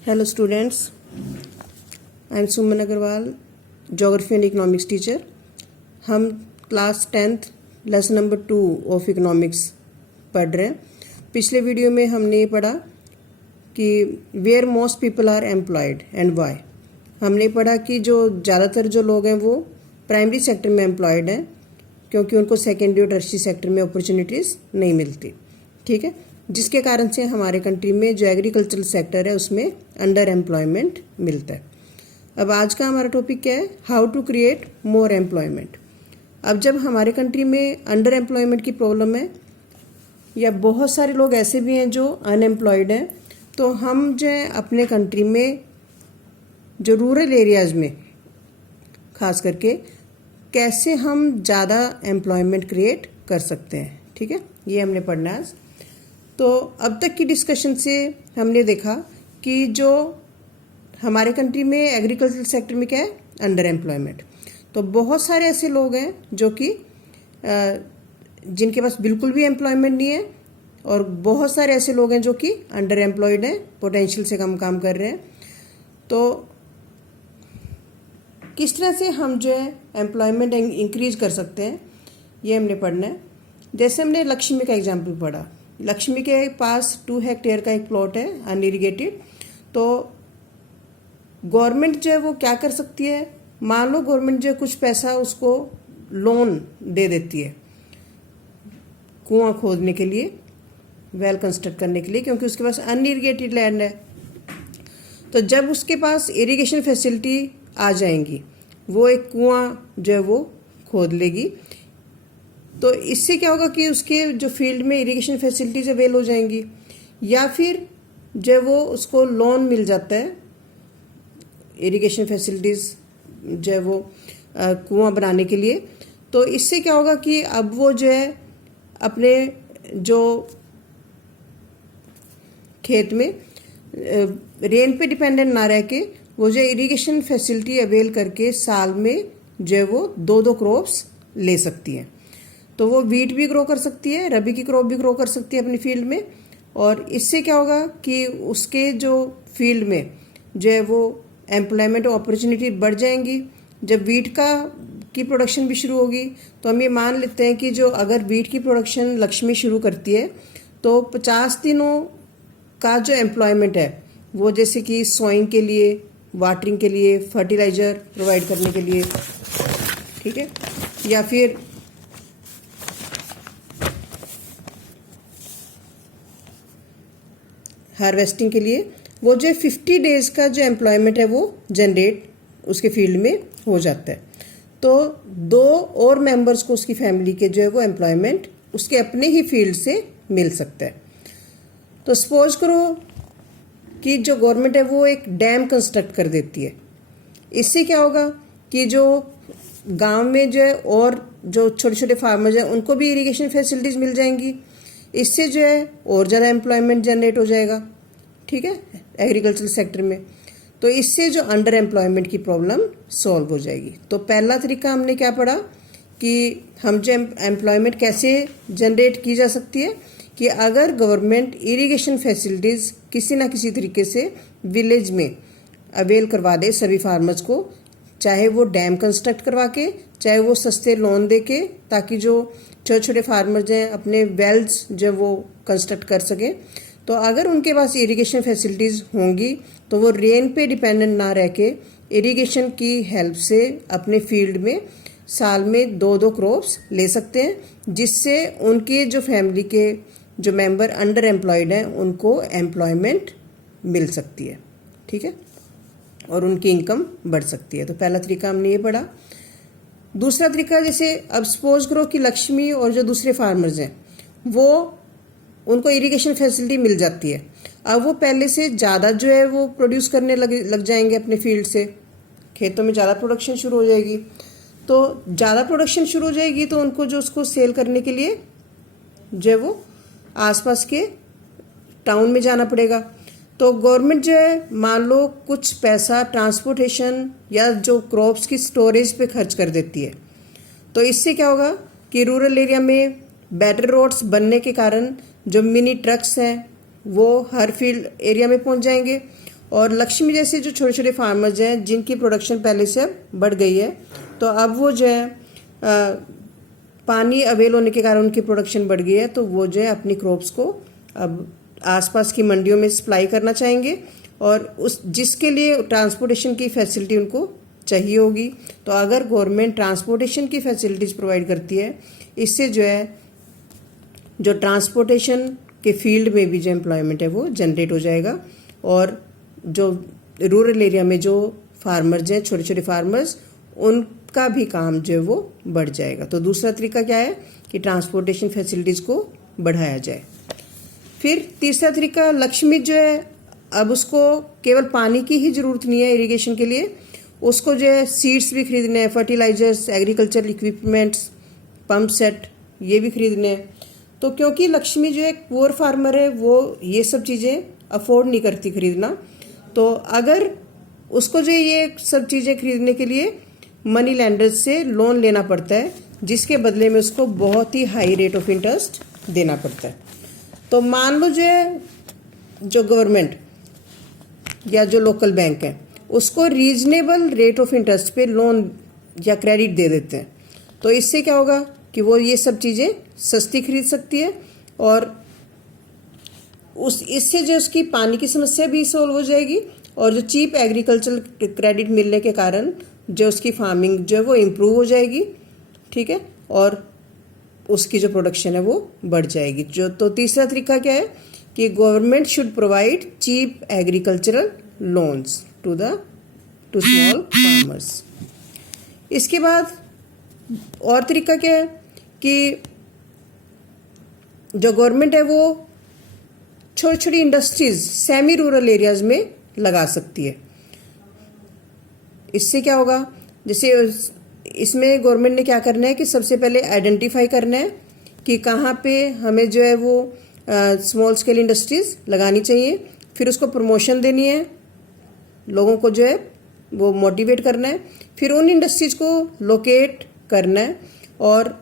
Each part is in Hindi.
Hello students, I am Suman Agarwal, Geography and Economics teacher. हम class 10th lesson number 2 of economics पढ़ रहे हैं। पिछले वीडियो में हमने ये पढ़ा कि where most people are employed and why. हमने पढ़ा कि जो ज़्यादातर जो लोग हैं वो प्राइमरी सेक्टर में एम्प्लॉयड हैं क्योंकि उनको सेकेंडरी और टर्शियरी सेक्टर में अपॉर्चुनिटीज़ नहीं मिलती। ठीक है, जिसके कारण से हमारे कंट्री में जो एग्रीकल्चरल सेक्टर है उसमें अंडर एम्प्लॉयमेंट मिलता है। अब आज का हमारा टॉपिक क्या है? How to create more employment. अब जब हमारे कंट्री में अंडर एम्प्लॉयमेंट की प्रॉब्लम है या बहुत सारे लोग ऐसे भी हैं जो अनएम्प्लॉयड हैं, तो हम जो है अपने कंट्री में जो रूरल एरियाज़ में खास करके कैसे हम ज़्यादा एम्प्लॉयमेंट क्रिएट कर सकते हैं। ठीक है, ये हमने पढ़ना है आज। तो अब तक की डिस्कशन से हमने देखा कि जो हमारे कंट्री में एग्रीकल्चर सेक्टर में क्या है? Under employment. तो बहुत सारे ऐसे लोग हैं जो कि जिनके पास बिल्कुल भी एम्प्लॉयमेंट नहीं है और बहुत सारे ऐसे लोग हैं जो कि अंडर एम्प्लॉयड हैं, पोटेंशियल से कम काम कर रहे हैं। तो किस तरह से हम जो है एम्प्लॉयमेंट इंक्रीज कर सकते हैं, ये हमने पढ़ना है। जैसे हमने लक्ष्मी का एग्जाम्पल पढ़ा। लक्ष्मी के पास 2 हेक्टेयर का एक प्लॉट है अनइरिगेटेड। तो गवर्नमेंट जो है वो क्या कर सकती है? मान लो गवर्नमेंट जो है कुछ पैसा उसको लोन दे देती है कुआं खोदने के लिए, वेल कंस्ट्रक्ट करने के लिए, क्योंकि उसके पास अनइरिगेटेड लैंड है। तो जब उसके पास इरिगेशन फैसिलिटी आ जाएंगी, वो एक कुआं जो है वो खोद लेगी। तो इससे क्या होगा कि उसके जो फील्ड में इरिगेशन फैसिलिटीज अवेल हो जाएंगी, या फिर जो वो उसको लोन मिल जाता है इरिगेशन फैसिलिटीज़ जो है वो कुआं बनाने के लिए। तो इससे क्या होगा कि अब वो जो है अपने जो खेत में रेन पे डिपेंडेंट ना रह के वो जो इरिगेशन फैसिलिटी अवेल करके साल में जो है वो 2-2 क्रॉप्स ले सकती है। तो वो वीट भी ग्रो कर सकती है, रबी की क्रॉप भी ग्रो कर सकती है अपनी फील्ड में। और इससे क्या होगा कि उसके जो फील्ड में जो है वो एम्प्लॉयमेंट अपॉर्चुनिटी बढ़ जाएंगी। जब वीट की प्रोडक्शन भी शुरू होगी, तो हम ये मान लेते हैं कि जो अगर वीट की प्रोडक्शन लक्ष्मी शुरू करती है तो 50 दिनों का जो एम्प्लॉयमेंट है वो जैसे कि सोइंग के लिए, वाटरिंग के लिए, फर्टिलाइज़र प्रोवाइड करने के लिए, ठीक है, या फिर हार्वेस्टिंग के लिए, वो जो 50 डेज़ का जो एम्प्लॉयमेंट है वो जनरेट उसके फील्ड में हो जाता है। तो 2 और मेंबर्स को उसकी फैमिली के जो है वो एम्प्लॉयमेंट उसके अपने ही फील्ड से मिल सकता है। तो सपोज करो कि जो गवर्नमेंट है वो एक डैम कंस्ट्रक्ट कर देती है। इससे क्या होगा कि जो गांव में जो है और जो छोटे छोटे फार्मर्स हैं उनको भी इरिगेशन फैसिलिटीज़ मिल जाएंगी। इससे जो है और ज़्यादा एम्प्लॉयमेंट जनरेट हो जाएगा, ठीक है, एग्रीकल्चर सेक्टर में। तो इससे जो अंडर एम्प्लॉयमेंट की प्रॉब्लम सॉल्व हो जाएगी। तो पहला तरीका हमने क्या पढ़ा कि हम जो एम्प्लॉयमेंट कैसे जनरेट की जा सकती है कि अगर गवर्नमेंट इरिगेशन फैसिलिटीज़ किसी ना किसी तरीके से विलेज में अवेल करवा दे सभी फार्मर्स को, चाहे वो डैम कंस्ट्रक्ट करवा के, चाहे वो सस्ते लोन दे के, ताकि जो छोटे छोटे फार्मर्स हैं अपने वेल्स जो वो कंस्ट्रक्ट कर सकें। तो अगर उनके पास इरिगेशन फैसिलिटीज़ होंगी तो वो रेन पे डिपेंडेंट ना रह के इरिगेशन की हेल्प से अपने फील्ड में साल में 2-2 क्रॉप्स ले सकते हैं, जिससे उनके जो फैमिली के जो मेंबर अंडर एम्प्लॉयड हैं उनको एम्प्लॉयमेंट मिल सकती है, ठीक है, और उनकी इनकम बढ़ सकती है। तो पहला तरीका हमने ये पढ़ा। दूसरा तरीका, जैसे अब सपोज करो कि लक्ष्मी और जो दूसरे फार्मर्स हैं वो उनको इरिगेशन फैसिलिटी मिल जाती है। अब वो पहले से ज़्यादा जो है वो प्रोड्यूस करने लग जाएंगे अपने फील्ड से, खेतों में ज़्यादा प्रोडक्शन शुरू हो जाएगी। तो ज़्यादा प्रोडक्शन शुरू हो जाएगी तो उनको जो उसको सेल करने के लिए जो है वो आसपास के टाउन में जाना पड़ेगा। तो गवर्नमेंट जो है मान लो कुछ पैसा ट्रांसपोर्टेशन या जो क्रॉप्स की स्टोरेज पे खर्च कर देती है। तो इससे क्या होगा कि रूरल एरिया में बेटर रोड्स बनने के कारण जो मिनी ट्रक्स हैं वो हर फील्ड एरिया में पहुंच जाएंगे और लक्ष्मी जैसे जो छोटे छोटे फार्मर्स हैं जिनकी प्रोडक्शन पहले से अब बढ़ गई है, तो अब वो जो है पानी अवेल होने के कारण उनकी प्रोडक्शन बढ़ गई है, तो वो जो है अपनी क्रॉप्स को अब आसपास की मंडियों में सप्लाई करना चाहेंगे और उस जिसके लिए ट्रांसपोर्टेशन की फैसिलिटी उनको चाहिए होगी। तो अगर गवर्नमेंट ट्रांसपोर्टेशन की फैसिलिटीज़ प्रोवाइड करती है, इससे जो है जो ट्रांसपोर्टेशन के फील्ड में भी जो एम्प्लॉयमेंट है वो जनरेट हो जाएगा और जो रूरल एरिया में जो फार्मर्स हैं, छोटे छोटे फार्मर्स, उनका भी काम जो है वो बढ़ जाएगा। तो दूसरा तरीका क्या है कि ट्रांसपोर्टेशन फैसिलिटीज़ को बढ़ाया जाए। फिर तीसरा तरीका, लक्ष्मी जो है अब उसको केवल पानी की ही ज़रूरत नहीं है इरिगेशन के लिए, उसको जो है सीड्स भी खरीदने हैं, fertilisers, agriculture equipments, pump set, ये भी खरीदने हैं। तो क्योंकि लक्ष्मी जो है पुअर फार्मर है, वो ये सब चीज़ें अफोर्ड नहीं करती खरीदना, तो अगर उसको जो ये सब चीज़ें खरीदने के लिए मनी लैंडर्स से लोन लेना पड़ता है, जिसके बदले में उसको बहुत ही हाई रेट ऑफ इंटरेस्ट देना पड़ता है। तो मान लो जो है जो गवर्नमेंट या जो लोकल बैंक है उसको रीजनेबल रेट ऑफ इंटरेस्ट पे लोन या क्रेडिट दे देते हैं, तो इससे क्या होगा कि वो ये सब चीज़ें सस्ती खरीद सकती है और इससे जो उसकी पानी की समस्या भी सॉल्व हो जाएगी और जो चीप एग्रीकल्चर क्रेडिट मिलने के कारण जो उसकी फार्मिंग जो है वो इम्प्रूव हो जाएगी, ठीक है, और उसकी जो प्रोडक्शन है वो बढ़ जाएगी। तो तीसरा तरीका क्या है कि government should provide cheap agricultural loans to small farmers. इसके बाद और तरीका क्या है कि जो गवर्नमेंट है वो छोटी छोटी इंडस्ट्रीज सेमी रूरल एरियाज में लगा सकती है। इससे क्या होगा, जैसे इसमें गवर्नमेंट ने क्या करना है कि सबसे पहले आइडेंटिफाई करना है कि कहाँ पे हमें जो है वो स्मॉल स्केल इंडस्ट्रीज लगानी चाहिए, फिर उसको प्रमोशन देनी है, लोगों को जो है वो मोटिवेट करना है, फिर उन इंडस्ट्रीज को लोकेट करना है और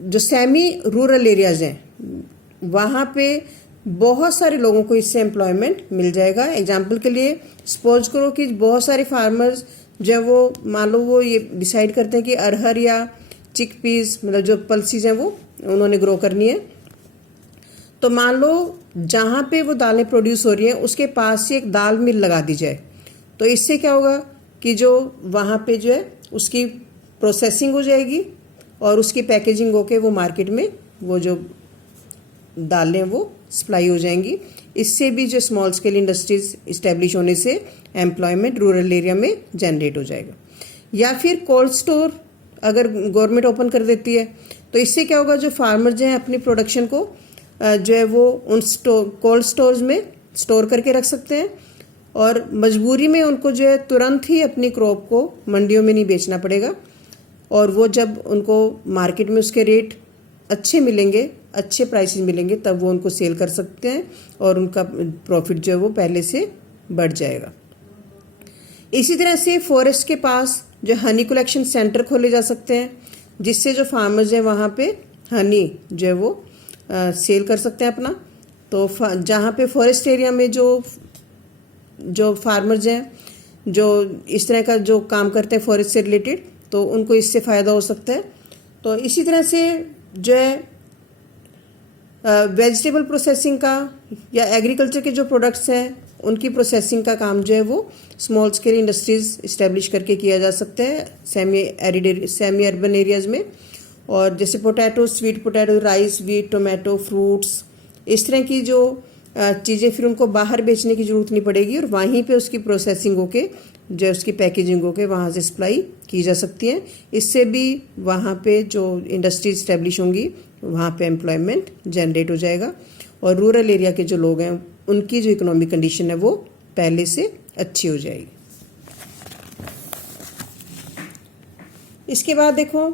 जो सेमी रूरल एरियाज हैं वहाँ पे बहुत सारे लोगों को इससे एम्प्लॉयमेंट मिल जाएगा। एग्जाम्पल के लिए सपोज करो कि बहुत सारे फार्मर्स जो है वो मान लो वो ये डिसाइड करते हैं कि अरहर या चिक पीस, मतलब जो पल्सीज हैं वो उन्होंने ग्रो करनी है, तो मान लो जहाँ पे वो दालें प्रोड्यूस हो रही हैं उसके पास से एक दाल मिल लगा दी जाए, तो इससे क्या होगा कि जो वहाँ पे जो है उसकी प्रोसेसिंग हो जाएगी और उसकी पैकेजिंग होके वो मार्केट में वो जो दालें वो सप्लाई हो जाएंगी। इससे भी जो स्मॉल स्केल इंडस्ट्रीज इस्टेब्लिश होने से एम्प्लॉयमेंट रूरल एरिया में जनरेट हो जाएगा। या फिर कोल्ड स्टोर अगर गवर्नमेंट ओपन कर देती है, तो इससे क्या होगा, जो फार्मर जो हैं अपनी प्रोडक्शन को जो है वो उन कोल्ड स्टोर्स में स्टोर करके रख सकते हैं और मजबूरी में उनको जो है तुरंत ही अपनी क्रॉप को मंडियों में नहीं बेचना पड़ेगा और वो जब उनको मार्केट में उसके रेट अच्छे मिलेंगे, अच्छे प्राइसेस मिलेंगे, तब वो उनको सेल कर सकते हैं और उनका प्रॉफिट जो है वो पहले से बढ़ जाएगा। इसी तरह से फॉरेस्ट के पास जो हनी कलेक्शन सेंटर खोले जा सकते हैं, जिससे जो फार्मर्स हैं वहाँ पे हनी जो है वो सेल कर सकते हैं अपना। तो जहाँ पे फॉरेस्ट एरिया में जो फार्मर्स हैं जो इस तरह का जो काम करते हैं फॉरेस्ट से रिलेटेड, तो उनको इससे फ़ायदा हो सकता है। तो इसी तरह से जो है वेजिटेबल प्रोसेसिंग का या एग्रीकल्चर के जो प्रोडक्ट्स हैं उनकी प्रोसेसिंग का काम जो है वो स्मॉल स्केल इंडस्ट्रीज इस्टेब्लिश करके किया जा सकता है सेमी अर्बन एरियाज़ में। और जैसे potato, sweet potato, rice, wheat, tomato, fruits, इस तरह की जो चीज़ें फिर उनको बाहर बेचने की ज़रूरत नहीं पड़ेगी और वहीं पे उसकी प्रोसेसिंग होके जो उसकी पैकेजिंग होके वहाँ से सप्लाई की जा सकती है। इससे भी वहाँ पे जो इंडस्ट्रीज इस्टेब्लिश होंगी वहाँ पे एम्प्लॉयमेंट जनरेट हो जाएगा और रूरल एरिया के जो लोग हैं उनकी जो इकोनॉमिक कंडीशन है वो पहले से अच्छी हो जाएगी। इसके बाद देखो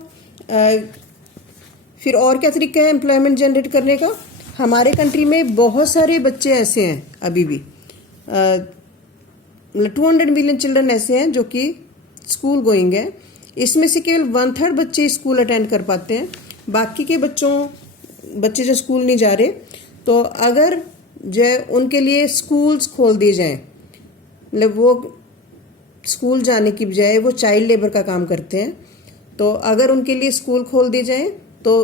फिर और क्या तरीका है एम्प्लॉयमेंट जनरेट करने का। हमारे कंट्री में बहुत सारे बच्चे ऐसे हैं अभी भी 200 मिलियन चिल्ड्रन ऐसे हैं जो कि स्कूल गोइंग है। इसमें से केवल 1/3 बच्चे स्कूल अटेंड कर पाते हैं, बाकी के बच्चे जो स्कूल नहीं जा रहे, तो अगर जो है उनके लिए स्कूल्स खोल दिए जाएं मतलब वो स्कूल जाने की बजाय वो चाइल्ड लेबर का काम करते हैं। तो अगर उनके लिए स्कूल खोल दिए जाए तो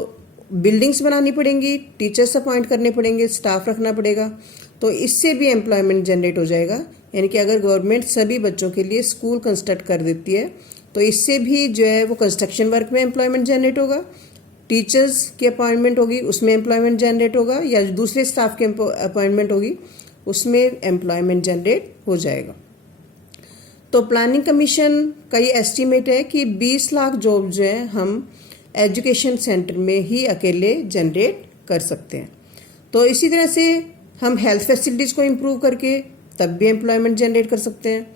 बिल्डिंग्स बनानी पड़ेंगी, टीचर्स अपॉइंट करने पड़ेंगे, स्टाफ रखना पड़ेगा, तो इससे भी एम्प्लॉयमेंट जनरेट हो जाएगा। यानी कि अगर गवर्नमेंट सभी बच्चों के लिए स्कूल कंस्ट्रक्ट कर देती है तो इससे भी जो है वो कंस्ट्रक्शन वर्क में एम्प्लॉयमेंट जनरेट होगा, टीचर्स की अपॉइंटमेंट होगी उसमें एम्प्लॉयमेंट जनरेट होगा, या दूसरे स्टाफ की अपॉइंटमेंट होगी उसमें एम्प्लॉयमेंट जनरेट हो जाएगा। तो प्लानिंग कमीशन का ये एस्टीमेट है कि 20 लाख जॉब जो है हम एजुकेशन सेंटर में ही अकेले जनरेट कर सकते हैं। तो इसी तरह से हम हेल्थ फैसिलिटीज़ को इम्प्रूव करके तब भी एम्प्लॉयमेंट जनरेट कर सकते हैं।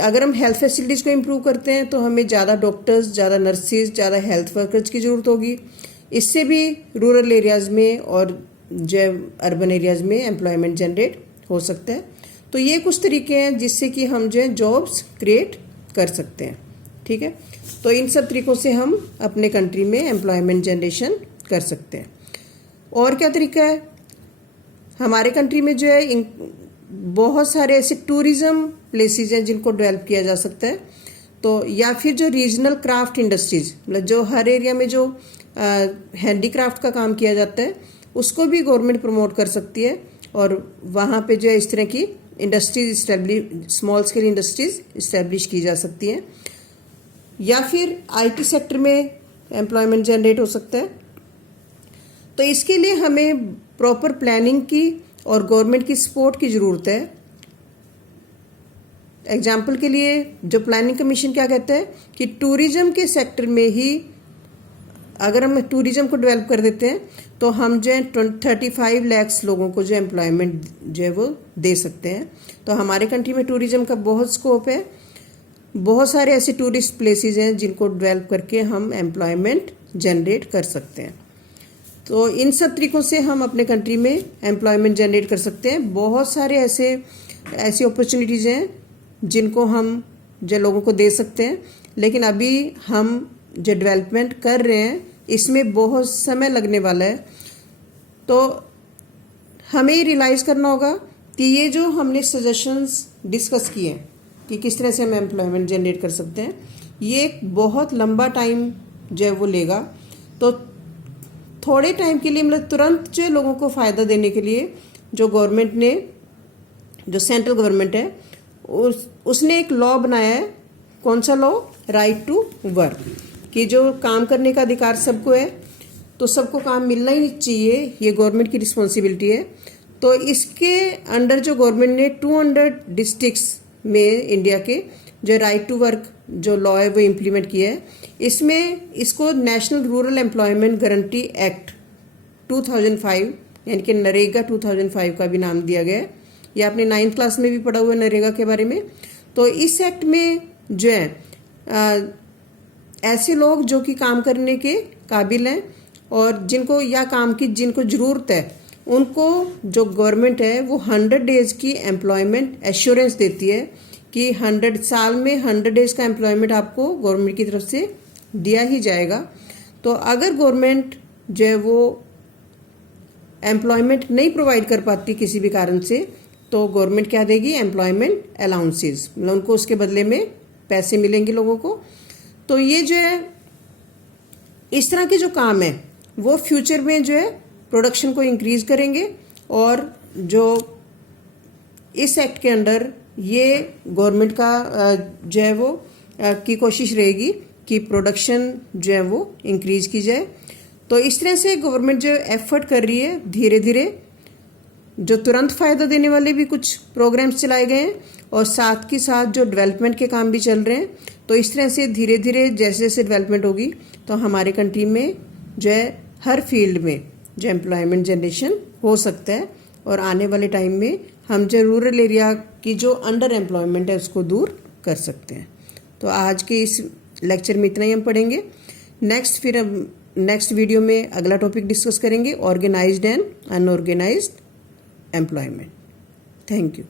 अगर हम हेल्थ फैसिलिटीज़ को इम्प्रूव करते हैं तो हमें ज़्यादा डॉक्टर्स, ज़्यादा नर्सेज, ज़्यादा हेल्थ वर्कर्स की ज़रूरत होगी। इससे भी रूरल एरियाज़ में और जो अर्बन एरियाज़ में एम्प्लॉयमेंट जनरेट हो सकता है। तो ये कुछ तरीके हैं जिससे कि हम जो है जॉब्स क्रिएट कर सकते हैं। ठीक है, तो इन सब तरीक़ों से हम अपने कंट्री में एम्प्लॉयमेंट जनरेशन कर सकते हैं। और क्या तरीका है? हमारे कंट्री में जो है बहुत सारे ऐसे टूरिज़्म प्लेसेस हैं जिनको डेवलप किया जा सकता है। तो या फिर जो रीजनल क्राफ्ट इंडस्ट्रीज़, मतलब जो हर एरिया में जो हैंडीक्राफ्ट का काम किया जाता है उसको भी गवर्नमेंट प्रमोट कर सकती है, और वहाँ पे जो है इस तरह की industries small scale industries establish की जा सकती हैं। या फिर आईटी सेक्टर में एम्प्लॉयमेंट जनरेट हो सकता है। तो इसके लिए हमें प्रॉपर प्लानिंग की और गवर्नमेंट की सपोर्ट की ज़रूरत है। एग्जाम्पल के लिए जो प्लानिंग कमीशन क्या कहता है कि टूरिज़्म के सेक्टर में ही अगर हम टूरिज़्म को डेवलप कर देते हैं तो हम जो है 35 लाख लोगों को जो एम्प्लॉयमेंट जो है वो दे सकते हैं। तो हमारे कंट्री में टूरिज़्म का बहुत स्कोप है। बहुत सारे ऐसे टूरिस्ट प्लेसेस हैं जिनको डेवलप करके हम एम्प्लॉयमेंट जनरेट कर सकते हैं। तो इन सब तरीक़ों से हम अपने कंट्री में एम्प्लॉयमेंट जनरेट कर सकते हैं। बहुत सारे ऐसी अपॉर्चुनिटीज़ हैं जिनको हम जो लोगों को दे सकते हैं, लेकिन अभी हम जो डेवलपमेंट कर रहे हैं इसमें बहुत समय लगने वाला है। तो हमें ये रियलाइज़ करना होगा कि ये जो हमने सजेशंस डिस्कस किए हैं कि किस तरह से हम एम्प्लॉयमेंट जनरेट कर सकते हैं, ये एक बहुत लंबा टाइम जो है वो लेगा। तो थोड़े टाइम के लिए, मतलब तुरंत जो लोगों को फ़ायदा देने के लिए जो गवर्नमेंट ने, जो सेंट्रल गवर्नमेंट है, उसने एक लॉ बनाया है। कौन सा लॉ? राइट टू वर्क, कि जो काम करने का अधिकार सबको है, तो सबको काम मिलना ही चाहिए, ये गवर्नमेंट की रिस्पॉन्सिबिलिटी है। तो इसके अंडर जो गवर्नमेंट ने 200 डिस्ट्रिक्ट्स में इंडिया के जो राइट टू वर्क जो लॉ है वो इम्प्लीमेंट किया है। इसमें इसको national rural employment guarantee act 2005 यानी कि नरेगा 2005 का भी नाम दिया गया है। ये आपने 9th क्लास में भी पढ़ा हुआ है नरेगा के बारे में। तो इस एक्ट में जो है ऐसे लोग जो कि काम करने के काबिल हैं और जिनको ज़रूरत है, उनको जो गवर्नमेंट है वो 100 डेज़ की एम्प्लॉयमेंट एश्योरेंस देती है कि 100 साल में 100 डेज़ का एम्प्लॉयमेंट आपको गवर्नमेंट की तरफ से दिया ही जाएगा। तो अगर गवर्नमेंट जो है वो एम्प्लॉयमेंट नहीं प्रोवाइड कर पाती किसी भी कारण से, तो गवर्नमेंट क्या देगी? एम्प्लॉयमेंट अलाउंसेस, मतलब उनको उसके बदले में पैसे मिलेंगे लोगों को। तो ये जो है इस तरह के जो काम है वो फ्यूचर में जो है प्रोडक्शन को इंक्रीज करेंगे, और जो इस एक्ट के अंडर ये गवर्नमेंट का जो है वो की कोशिश रहेगी कि प्रोडक्शन जो है वो इंक्रीज की जाए। तो इस तरह से गवर्नमेंट जो एफर्ट कर रही है, धीरे धीरे जो तुरंत फ़ायदा देने वाले भी कुछ प्रोग्राम्स चलाए गए हैं और साथ के साथ जो डेवलपमेंट के काम भी चल रहे हैं। तो इस तरह से धीरे धीरे जैसे जैसे डेवलपमेंट होगी तो हमारे कंट्री में जो है हर फील्ड में जो एम्प्लॉयमेंट जनरेशन हो सकता है, और आने वाले टाइम में हम जो रूरल एरिया की जो अंडर एम्प्लॉयमेंट है उसको दूर कर सकते हैं। तो आज के इस लेक्चर में इतना ही हम पढ़ेंगे। नेक्स्ट वीडियो में अगला टॉपिक डिस्कस करेंगे, organised and unorganised employment. Thank you.